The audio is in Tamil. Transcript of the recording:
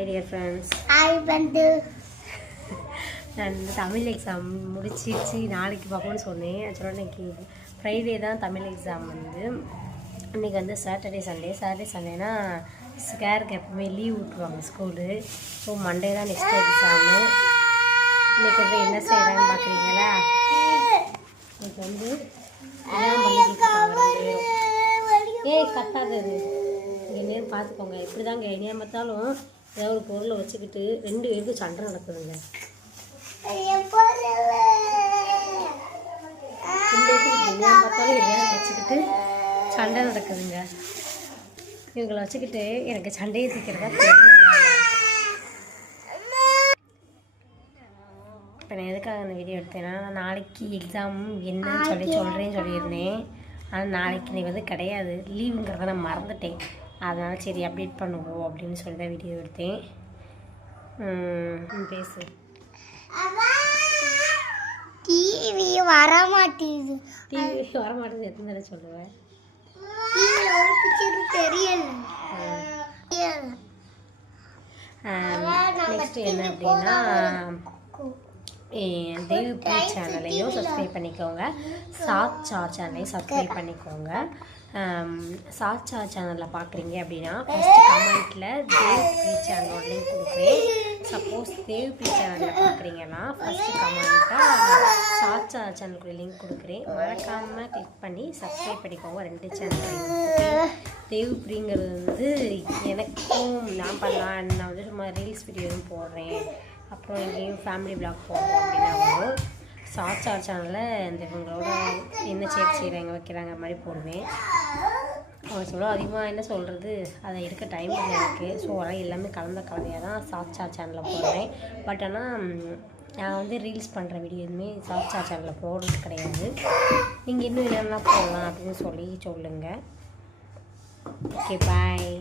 Hi dear friends. Hi Bandu. நான் தமிழ் எக்ஸாம் முடிச்சிருச்சு நாளைக்கு பார்ப்போம்னு சொன்னேன். ஆக்சுவலாக இன்றைக்கி ஃப்ரைடே தான் தமிழ் எக்ஸாம் வந்து. இன்றைக்கி வந்து சாட்டர்டே சண்டேனா ஸ்கேருக்கு எப்பவுமே லீவ் விட்ருவாங்க ஸ்கூலு. ஸோ மண்டே தான் நெக்ஸ்ட் எக்ஸாமு. இன்றைக்கி வந்து என்ன செய்கிறான்னு பார்க்குறீங்களா? இன்றைக்கி வந்து கத்தாதது என்னன்னு பார்த்துக்கோங்க. இப்படி தாங்க என்ன பார்த்தாலும் ஏதாவது ஒரு பொருளை வச்சுக்கிட்டு 2 பேருக்கும் சண்டை நடக்குதுங்க. 2 பேருக்கு என்ன பார்த்தாலும் எதையாவது வச்சுக்கிட்டு சண்டை நடக்குதுங்க. இவங்களை வச்சுக்கிட்டு எனக்கு சண்டையை தீக்கிறதா தெரியுது. இப்போ நான் எதுக்காக அந்த வீடியோ எடுத்தேன்னா, நான் நாளைக்கு எக்ஸாம் என்னன்னு சொல்கிறேன்னு சொல்லியிருந்தேன். ஆனால் நாளைக்கு நீ வந்து கிடையாது, லீவுங்கிறத நான் மறந்துட்டேன். அதனால் சரி அப்டேட் பண்ணுவோம் அப்படின்னு சொல்லி தான் வீடியோ எடுத்தேன். பேசு. டிவி வரமாட்டேங்குது. எத்தனை தடவை சொல்லுவேன்? நெக்ஸ்ட் என்ன அப்படின்னா, தேவ்ப்ரீ சேனலையும் சப்ஸ்கிரைப் பண்ணிக்கோங்க, சாச்சா சேனலையும் சப்ஸ்கிரைப் பண்ணிக்கோங்க. சாச்சா சேனலில் பார்க்குறீங்க அப்படின்னா ஃபஸ்ட்டு கமெண்ட்டில் தேவ்ப்ரீ சேனலோட லிங்க் கொடுக்குறேன். சப்போஸ் தேவ்ப்ரீ சேனலில் பார்க்குறீங்கன்னா ஃபஸ்ட்டு கமெண்ட்டாக சாச்சா சேனலுக்குள்ள லிங்க் கொடுக்குறேன். மறக்காமல் கிளிக் பண்ணி சப்ஸ்கிரைப் பண்ணிக்கோங்க 2 சேனல். தேவ்ப்ரீங்கிறது வந்து எனக்கும் நான் பண்ணலாம், நான் வந்து சும்மா ரீல்ஸ் வீடியோவும் போடுறேன், அப்புறம் எங்கேயும் ஃபேமிலி விளாக் போடுறோம் அப்படின்னா வரும். சாச்சா சேனலில் இந்த இவங்களோட என்ன செய்கிறாங்க வைக்கிறாங்க மாதிரி போடுவேன். அவங்க சொல்ல அதிகமாக என்ன சொல்கிறது, அதை எடுக்க டைம் இல்லை எனக்கு. ஸோ அதனால் எல்லாமே கலவையாக தான் சாச்சா சேனலில் போடுறேன். பட் ஆனால் நான் வந்து ரீல்ஸ் பண்ணுற வீடியோ எதுவுமே சாச்சா சேனலில் போடுறது கிடையாது. நீங்கள் இன்னும் என்னென்னா போடலாம் அப்படின்னு சொல்லி சொல்லுங்கள். Okay bye.